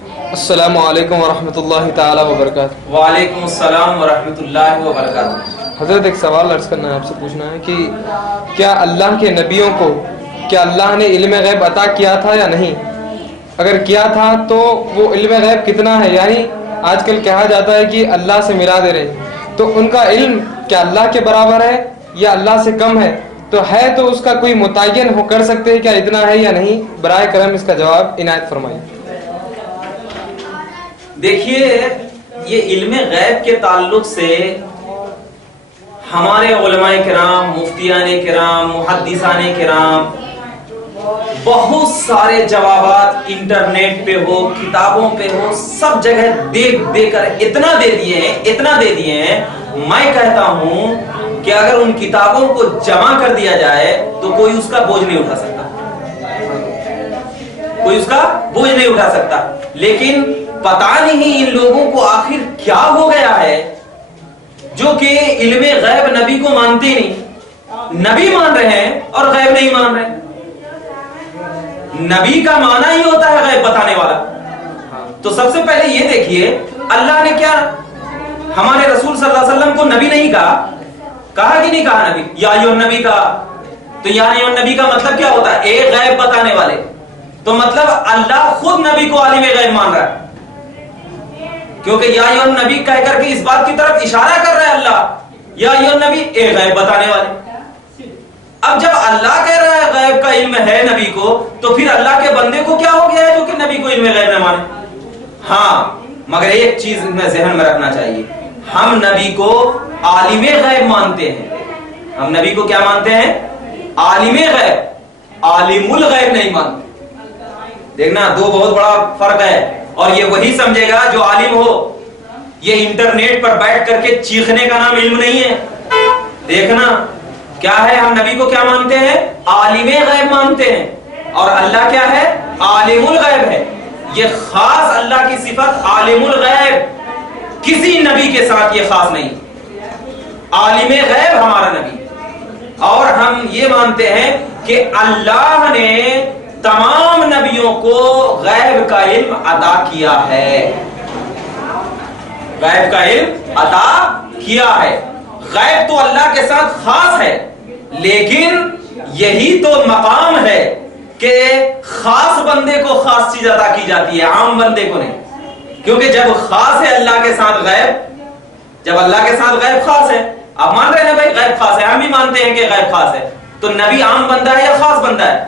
السلام علیکم ورحمۃ اللہ تعالی وبرکاتہ۔ وعلیکم السلام ورحمۃ اللہ وبرکاتہ۔ حضرت ایک سوال عرض کرنا ہے، آپ سے پوچھنا ہے کہ کیا اللہ کے نبیوں کو کیا اللہ نے علم غیب عطا کیا تھا یا نہیں؟ اگر کیا تھا تو وہ علم غیب کتنا ہے؟ یعنی آج کل کہا جاتا ہے کہ اللہ سے ملا دے رہے، تو ان کا علم کیا اللہ کے برابر ہے یا اللہ سے کم ہے؟ تو ہے تو اس کا کوئی متعین ہو کر سکتے ہیں کیا اتنا ہے یا نہیں؟ برائے کرم اس کا جواب عنایت فرمائیے۔ دیکھیے، یہ علم غیب کے تعلق سے ہمارے علماء کرام، مفتیان کرام، محدثان کرام بہت سارے جوابات انٹرنیٹ پہ ہو، کتابوں پہ ہو، سب جگہ دے کر اتنا دے دیے ہیں، میں کہتا ہوں کہ اگر ان کتابوں کو جمع کر دیا جائے تو کوئی اس کا بوجھ نہیں اٹھا سکتا، لیکن پتہ نہیں ان لوگوں کو آخر کیا ہو گیا ہے جو کہ علم غیب نبی کو مانتے نہیں، نبی مان رہے ہیں اور غیب نہیں مان رہے۔ نبی کا معنی ہی ہوتا ہے غیب بتانے والا۔ تو سب سے پہلے یہ دیکھیے، اللہ نے کیا ہمارے رسول صلی اللہ علیہ وسلم کو نبی نہیں کہا کہ نہیں کہا نبی؟ یا ایھا النبی کہا۔ تو یا ایھا النبی کا مطلب کیا ہوتا ہے؟ ایک غیب بتانے والے۔ تو مطلب اللہ خود نبی کو عالم غیب مان رہا ہے، کیونکہ یا ایھا النبی کہہ کر کے اس بات کی طرف اشارہ کر رہا ہے اللہ، یا ایھا النبی ایک غیب بتانے والے۔ اب جب اللہ کہہ رہا ہے غیب کا علم ہے نبی کو، تو پھر اللہ کے بندے کو کیا ہو گیا ہے جو کہ نبی کو علم غیب نہ مانے؟ ہاں، مگر ایک چیز میں ذہن میں رکھنا چاہیے، ہم نبی کو عالم غیب مانتے ہیں۔ ہم نبی کو کیا مانتے ہیں؟ عالم غیب، عالم الغیب نہیں مانتے۔ دیکھنا، دو بہت بڑا فرق ہے، اور یہ وہی سمجھے گا جو عالم ہو۔ یہ انٹرنیٹ پر بیٹھ کر کے چیخنے کا نام علم نہیں ہے۔ دیکھنا کیا ہے، ہم نبی کو کیا مانتے ہیں؟ عالم غیب مانتے ہیں، اور اللہ کیا ہے؟ عالم الغیب ہے۔ یہ خاص اللہ کی صفت عالم الغیب، کسی نبی کے ساتھ یہ خاص نہیں۔ عالم غیب ہمارا نبی، اور ہم یہ مانتے ہیں کہ اللہ نے تمام نبیوں کو غیب کا علم عطا کیا ہے، غیب کا علم عطا کیا ہے۔ غیب تو اللہ کے ساتھ خاص ہے، لیکن یہی تو مقام ہے کہ خاص بندے کو خاص چیز عطا کی جاتی ہے، عام بندے کو نہیں۔ کیونکہ جب خاص ہے اللہ کے ساتھ غیب، جب اللہ کے ساتھ غیب خاص ہے، آپ مان رہے ہیں بھائی غیب خاص ہے، ہم بھی مانتے ہیں کہ غیب خاص ہے، تو نبی عام بندہ ہے یا خاص بندہ ہے؟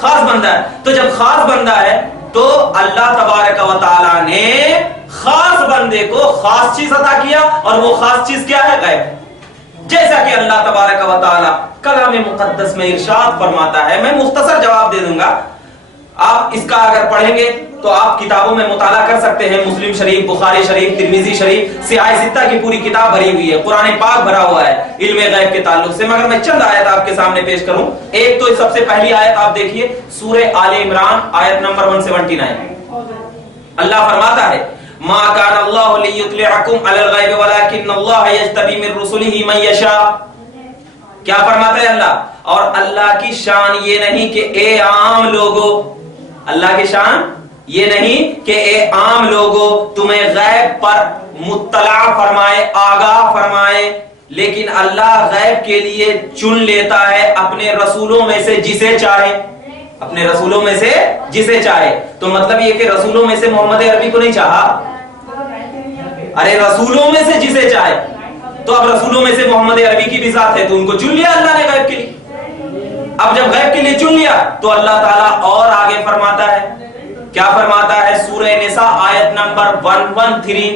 خاص بندہ ہے۔ تو جب خاص بندہ ہے تو اللہ تبارک و تعالی نے خاص بندے کو خاص چیز عطا کیا، اور وہ خاص چیز کیا ہے؟ غیب۔ جیسا کہ اللہ تبارک و تعالی کلام مقدس میں ارشاد فرماتا ہے، میں مختصر جواب دے دوں گا، آپ اس کا اگر پڑھیں گے تو آپ کتابوں میں مطالعہ کر سکتے ہیں، مسلم شریف، بخاری شریف، ترمذی شریف، سیاہ ستہ کی پوری کتاب بھری ہوئی ہے، قرآن پاک بھرا ہوا ہے علم غیب کے تعلق سے۔ مگر میں چند آیت آپ کے سامنے پیش کروں۔ ایک تو سب سے پہلی آیت آپ دیکھیے، سورہ آل عمران آیت نمبر 179۔ اللہ فرماتا ہے، ما کان اللہ لیطلعکم علی الغیب ولکن اللہ یجتبی من رسلہ من یشاء۔ کیا فرماتا ہے اللہ؟ اور اللہ کی شان یہ نہیں کہ اے عام لوگو، اللہ کی شان یہ نہیں کہ اے عام لوگو تمہیں غیب پر مطلع فرمائے، آگاہ فرمائے، لیکن اللہ غیب کے لیے چن لیتا ہے اپنے رسولوں میں سے جسے چاہے، اپنے رسولوں میں سے جسے چاہے۔ تو مطلب یہ کہ رسولوں میں سے محمد عربی کو نہیں چاہا، ارے رسولوں میں سے جسے چاہے، تو اب رسولوں میں سے محمد عربی کی بھی ذات ہے، تو ان کو چن لیا اللہ نے غیب کے لیے۔ اب جب غیب کے لیے چن لیا تو اللہ تعالیٰ اور آگے فرماتا ہے، کیا فرماتا ہے؟ سورہ نساء آیت نمبر 113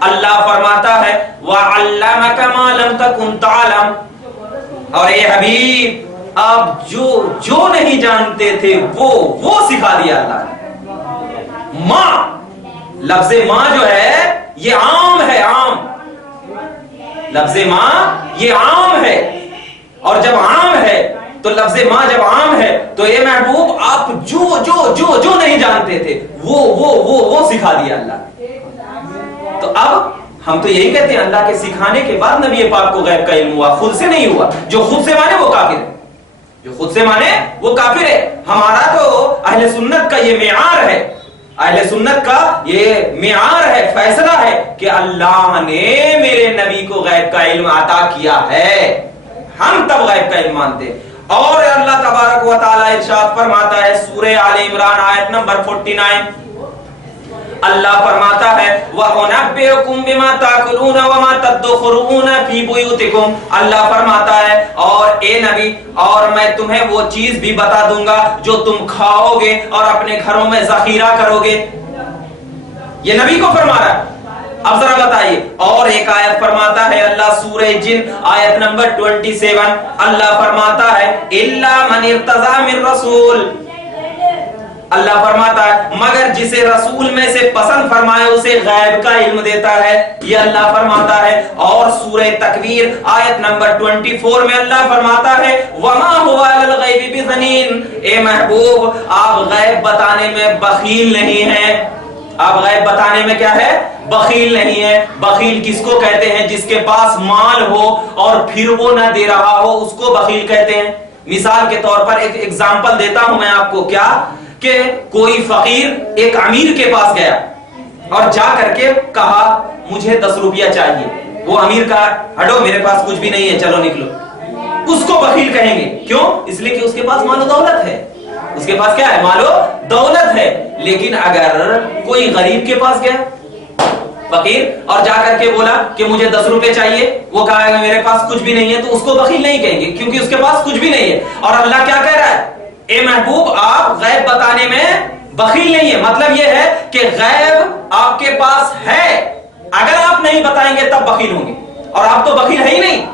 اللہ فرماتا ہے، وَعَلَّمَكَ مَا لَمْ تَكُنْ تَعْلَمْ، اور اے حبیب آپ جو نہیں جانتے تھے وہ سکھا دیا اللہ نے۔ ماں، لفظ ماں جو ہے یہ عام ہے، عام لفظ ماں یہ عام ہے، اور جب عام ہے تو لفظ ماں جب عام ہے تو اے محبوب آپ جو نہیں جانتے تھے وہ سکھا دیا اللہ۔ تو اب ہم تو یہی کہتے ہیں اللہ کے سکھانے کے بعد نبی پاک کو غیب کا علم ہوا، خود سے نہیں ہوا۔ جو خود سے مانے وہ کافر ہے، جو خود سے مانے وہ کافر ہے۔ ہمارا تو اہل سنت کا یہ معیار ہے اہل سنت کا یہ معیار ہے، فیصلہ ہے کہ اللہ نے میرے نبی کو غیب کا علم عطا کیا ہے، ہم تب غیب کا علم مانتے۔ اور اللہ تبارک و تعالی ارشاد فرماتا ہے سورہ آل عمران آیت نمبر 49، اللہ فرماتا ہے وَأُنَبِّئُكُم بِمَا تَأْكُلُونَ وَمَا تَدَّخِرُونَ فِي بُيُوتِكُمْ، اللہ فرماتا ہے اور اے نبی اور میں تمہیں وہ چیز بھی بتا دوں گا جو تم کھاؤ گے اور اپنے گھروں میں ذخیرہ کرو گے۔ یہ نبی کو فرما رہا ہے۔ اب ذرا بتائیے، اور ایک آیت فرماتا ہے اللہ سورہ جن آیت نمبر 27، اللہ فرماتا ہے اِلَّا مَنِ ارْتَضَىٰ مِن رَسُولٍ، اللہ فرماتا ہے مگر جسے رسول میں سے پسند فرمائے اسے غیب کا علم دیتا ہے، یہ اللہ فرماتا ہے۔ اور سورہ تکویر آیت نمبر 24 میں اللہ فرماتا ہے وَمَا هُوَ عَلَى الْغَيْبِ بِضَنِينٍ، اے محبوب آپ غیب بتانے میں بخیل نہیں ہیں، آپ غیب بتانے میں کیا ہے؟ بخیل نہیں ہے۔ بخیل کس کو کہتے ہیں؟ جس کے پاس مال ہو اور پھر وہ نہ دے رہا ہو، اس کو بخیل کہتے ہیں۔ مثال کے طور پر ایک ایگزامپل دیتا ہوں میں آپ کو، کیا کہ کوئی فقیر ایک امیر کے پاس گیا اور جا کر کے کہا مجھے 10 روپیہ چاہیے، وہ امیر کہا ہٹو میرے پاس کچھ بھی نہیں ہے چلو نکلو، اس کو بخیل کہیں گے۔ کیوں؟ اس لیے کہ اس کے پاس مال و دولت ہے، اس کے پاس کیا ہے؟ مال و دولت ہے۔ لیکن اگر کوئی غریب کے پاس گیا فقیر اور جا کر کے بولا کہ مجھے 10 روپے چاہیے، وہ کہا کہ میرے پاس کچھ بھی نہیں ہے، تو اس کو بخیل نہیں کہیں گے کیونکہ اس کے پاس کچھ بھی نہیں ہے۔ اور اللہ کیا کہہ رہا ہے؟ اے محبوب آپ غیب بتانے میں بخیل نہیں ہے، مطلب یہ ہے کہ غیب آپ کے پاس ہے، اگر آپ نہیں بتائیں گے تب بخیل ہوں گے، اور آپ تو بخیل ہے ہی نہیں،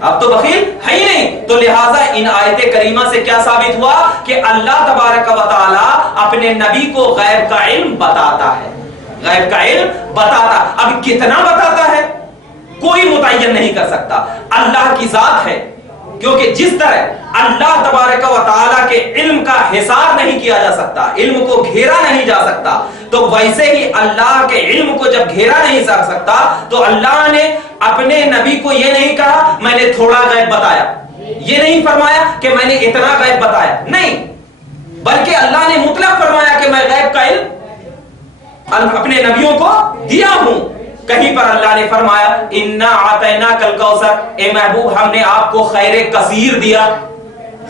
اب تو بخیل ہے ہی نہیں۔ تو لہٰذا ان آیت کریمہ سے کیا ثابت ہوا کہ اللہ تبارک و تعالی اپنے نبی کو غیب کا علم بتاتا ہے، غیب کا علم بتاتا۔ اب کتنا بتاتا ہے کوئی متعین نہیں کر سکتا، اللہ کی ذات ہے، کیونکہ جس طرح اللہ تبارک و تعالی کے علم کا حصار نہیں کیا جا سکتا، علم کو گھیرا نہیں جا سکتا، تو ویسے ہی اللہ کے علم کو جب گھیرا نہیں جا سکتا تو اللہ نے اپنے نبی کو یہ نہیں کہا میں نے تھوڑا غیب بتایا، یہ نہیں فرمایا کہ میں نے اتنا غیب بتایا، نہیں، بلکہ اللہ نے مطلق فرمایا کہ میں غیب کا علم اپنے نبیوں کو دیا ہوں۔ کہیں پر اللہ نے فرمایا اِنَّا أَعْطَيْنَاكَ الْكَوْثَرَ، اے محبوب ہم نے آپ کو خیر کثیر دیا،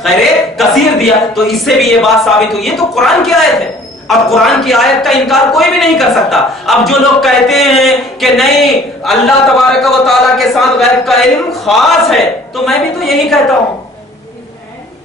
خیر کثیر دیا۔ تو اس سے بھی یہ بات ثابت ہوئی، یہ تو قرآن کی آیت ہے، اب قرآن کی آیت کا انکار کوئی بھی نہیں کر سکتا۔ اب جو لوگ کہتے ہیں کہ نہیں اللہ تبارک و تعالیٰ کے ساتھ غیب کا علم خاص ہے، تو میں بھی تو یہی کہتا ہوں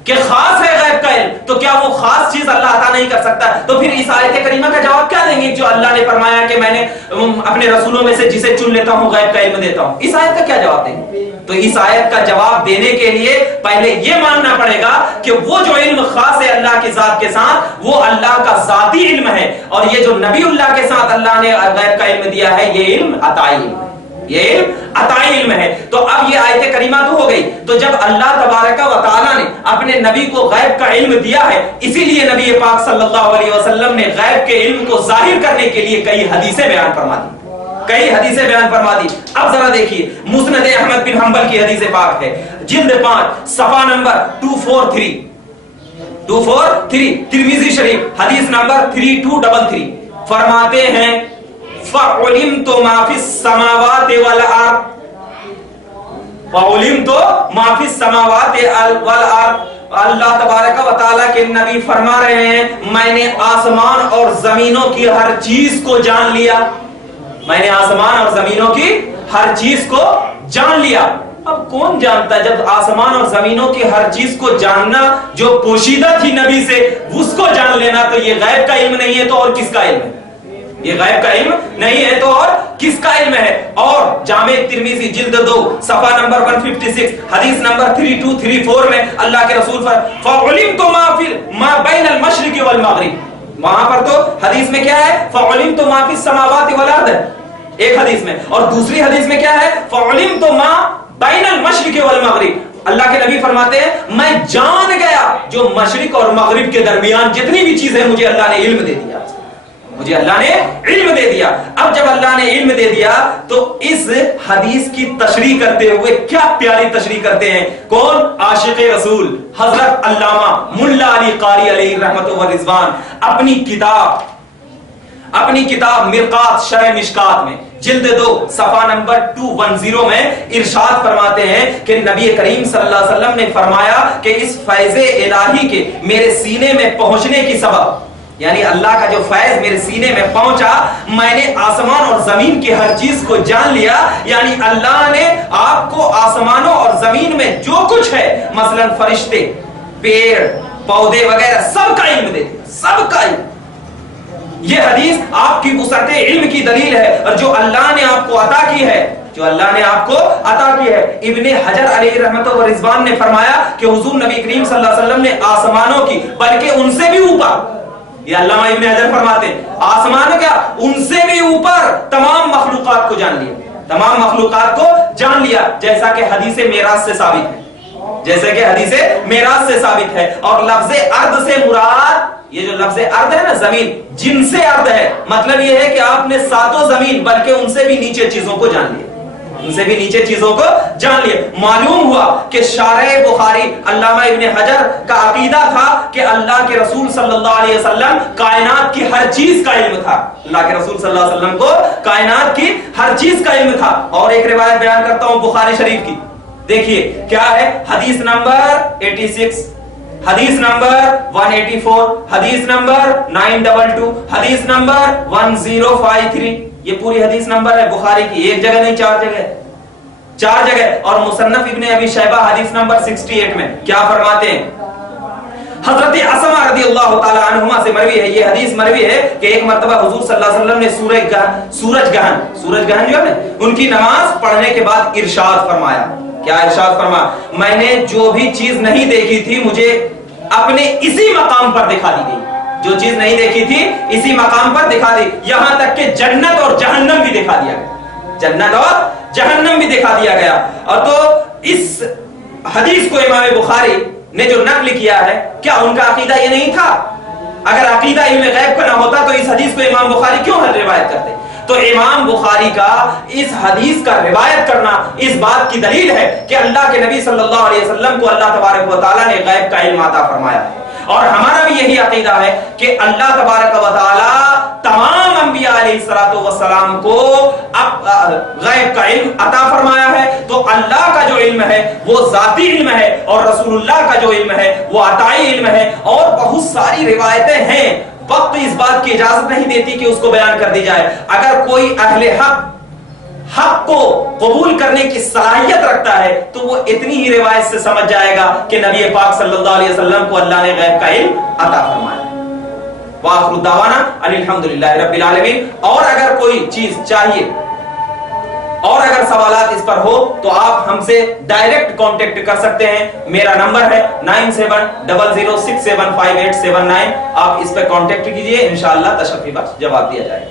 کہ خاص ہے غیب کا علم، تو کیا وہ خاص چیز اللہ عطا نہیں کر سکتا؟ تو پھر اس آیت کریمہ کا جواب کیا دیں گے جو اللہ نے فرمایا کہ میں نے اپنے رسولوں میں سے جسے چن لیتا ہوں غیب کا علم دیتا ہوں؟ اس آیت کا کیا جواب دیں گے؟ تو اس آیت کا جواب دینے کے لیے پہلے یہ ماننا پڑے گا کہ وہ جو علم خاص ہے اللہ کی ذات کے ساتھ وہ اللہ کا ذاتی علم ہے، اور یہ جو نبی اللہ کے ساتھ اللہ نے غیب کا علم دیا ہے یہ علم عطائی علم ہے، یہ علم عطائی علم ہے۔ تو اب یہ آیت کریمہ تو ہو گئی، تو جب اللہ تبارک و تعالیٰ نے اپنے نبی کو غیب کا علم دیا ہے، اسی لیے نبی پاک صلی اللہ علیہ وسلم نے غیب کے علم کو ظاہر کرنے کے لیے کئی حدیثیں بیان فرما دی، کئی حدیثیں بیان فرما دی۔ اب ذرا دیکھیے مسند احمد بن حنبل کی حدیث پاک ہے، جلد 5 صفحہ نمبر 243 ترمذی شریف حدیث نمبر 3233 فرماتے ہیں فَعُلِمْتُ مَا فِي السَّمَاوَاتِ وَالْأَرْضِ، فَعُلِمْتُ مَا فِي السَّمَاوَاتِ وَالْأَرْضِ، اللہ تبارک و تعالیٰ کے نبی فرما رہے ہیں میں نے آسمان اور زمینوں کی ہر چیز کو جان لیا، میں نے آسمان اور زمینوں کی ہر چیز کو جان لیا۔ اب کون جانتا ہے؟ جب آسمان اور زمینوں کی ہر چیز کو جاننا جو پوشیدہ تھی نبی سے اس کو جان لینا، تو یہ غیب کا علم نہیں ہے تو اور کس کا علم ہے؟ یہ غیب کا علم نہیں ہے تو اور کس کا علم ہے؟ اور جامع ترمذی جلد 2 صفحہ نمبر 156 حدیث نمبر 3234 میں اللہ کے رسول فَعُلِمْتُ مَا بَيْنَ الْمَشْرِقِ وَالْمَغْرِبِ، وہاں پر تو حدیث میں کیا ہے؟ فَعُلِمْتُ مَا فِي السَّمَاوَاتِ وَالْأَرْضِ ایک حدیث میں، اور دوسری حدیث میں کیا ہے؟ فَعُلِمْتُ مَا بَيْنَ الْمَشْرِقِ وَالْمَغْرِبِ، اللہ کے نبی فرماتے ہیں میں جان گیا جو مشرق اور مغرب کے درمیان جتنی بھی چیزیں مجھے اللہ نے علم دے دیا، مجھے اللہ نے علم دے دیا۔ اب جب اللہ نے علم دے دیا تو اس حدیث کی تشریح کرتے ہوئے کیا پیاری تشریح کرتے ہیں، کون؟ عاشق رسول حضرت علامہ ملا علی قاری علیہ رحمت و رضوان اپنی کتاب اپنی کتاب مرقات شرح مشکات میں جلد 2 صفحہ نمبر 210 میں ارشاد فرماتے ہیں کہ نبی کریم صلی اللہ علیہ وسلم نے فرمایا کہ اس فیض الہی کے میرے سینے میں پہنچنے کی سبب، یعنی اللہ کا جو فیض میرے سینے میں پہنچا، میں نے آسمان اور زمین کی ہر چیز کو جان لیا، یعنی اللہ نے آپ کو آسمانوں اور زمین میں جو کچھ ہے، مثلا فرشتے، پیڑ پودے وغیرہ، سب کا علم دے دیا، سب کا علم۔ یہ حدیث آپ کی وسعت علم کی دلیل ہے، اور جو اللہ نے آپ کو عطا کی ہے، جو اللہ نے آپ کو عطا کی ہے۔ ابن حجر علیہ رحمت و رضوان نے فرمایا کہ حضور نبی کریم صلی اللہ علیہ وسلم نے آسمانوں کی بلکہ ان سے بھی اوپر، یہ علامہ ابن حجر فرماتے ہیں، آسمان کیا ان سے بھی اوپر تمام مخلوقات کو جان لیا، تمام مخلوقات کو جان لیا، جیسا کہ حدیث معراج سے ثابت ہے، جیسے کہ حدیث معراج سے ثابت ہے۔ اور لفظ ارض سے مراد، یہ جو لفظ ارض ہے نا، زمین، جن سے ارض ہے، مطلب یہ ہے کہ آپ نے ساتوں زمین بلکہ ان سے بھی نیچے چیزوں کو جان لیا، ان سے بھی نیچے چیزوں کو جان لیا۔ معلوم ہوا کہ شارح بخاری علامہ ابن حجر کا عقیدہ تھا کہ اللہ کے رسول صلی اللہ علیہ وسلم کائنات کی ہر چیز کا علم تھا، اللہ کے رسول صلی اللہ علیہ وسلم کو کائنات کی ہر چیز کا علم تھا۔ اور ایک روایت بیان کرتا ہوں بخاری شریف کی، دیکھیے کیا ہے، حدیث نمبر 86، حدیث نمبر 184، حدیث نمبر 922، حدیث نمبر 1053، یہ پوری حدیث نمبر ہے بخاری کی، ایک جگہ نہیں، 4 جگہ، 4 جگہ۔ اور مصنف ابن ابی شیبہ حدیث نمبر 68 میں کیا فرماتے ہیں، حضرت عصمہ رضی اللہ تعالی عنہما سے مروی ہے، یہ حدیث مروی ہے کہ ایک مرتبہ حضور صلی اللہ علیہ وسلم نے سورج گہن جو ہے نا، ان کی نماز پڑھنے کے بعد ارشاد فرمایا، کیا ارشاد فرمایا، میں نے جو بھی چیز نہیں دیکھی تھی مجھے اپنے اسی مقام پر دکھا دی گئی، جو چیز نہیں دیکھی تھی اسی مقام پر دکھا دی، یہاں تک کہ جنت اور جہنم بھی دکھا دیا گیا، جنت اور جہنم بھی دکھا دیا گیا۔ اور تو اس حدیث کو امام بخاری نے جو نقل کیا ہے، کیا ان کا عقیدہ یہ نہیں تھا؟ اگر عقیدہ علم غیب کا نہ ہوتا تو اس حدیث کو امام بخاری کیوں روایت کرتے؟ تو امام بخاری کا اس حدیث کا روایت کرنا اس بات کی دلیل ہے کہ اللہ کے نبی صلی اللہ علیہ وسلم کو اللہ تبارک و تعالیٰ نے غیب کا علم عطا فرمایا ہے، اور ہمارا بھی یہی عقیدہ ہے کہ اللہ تبارک و تعالیٰ تمام انبیاء علیہ السلام کو غیب کا علم عطا فرمایا ہے۔ تو اللہ کا جو علم ہے وہ ذاتی علم ہے، اور رسول اللہ کا جو علم ہے وہ عطائی علم ہے۔ اور بہت ساری روایتیں ہیں، وقت اس بات کی اجازت نہیں دیتی کہ اس کو بیان کر دی جائے۔ اگر کوئی اہل حق کو قبول کرنے کی صلاحیت رکھتا ہے تو وہ اتنی ہی روایت سے سمجھ جائے گا کہ نبی پاک صلی اللہ علیہ وسلم کو اللہ نے غیب کا علم عطا فرمایا۔ وآخر دعوانا الحمدللہ رب العالمین۔ اور اگر کوئی چیز چاہیے اور اگر سوالات اس پر ہو تو آپ ہم سے ڈائریکٹ کانٹیکٹ کر سکتے ہیں، میرا نمبر ہے 9700675879، آپ اس پہ کانٹیکٹ کیجئے، انشاءاللہ تشفی بخش جواب دیا جائے گا۔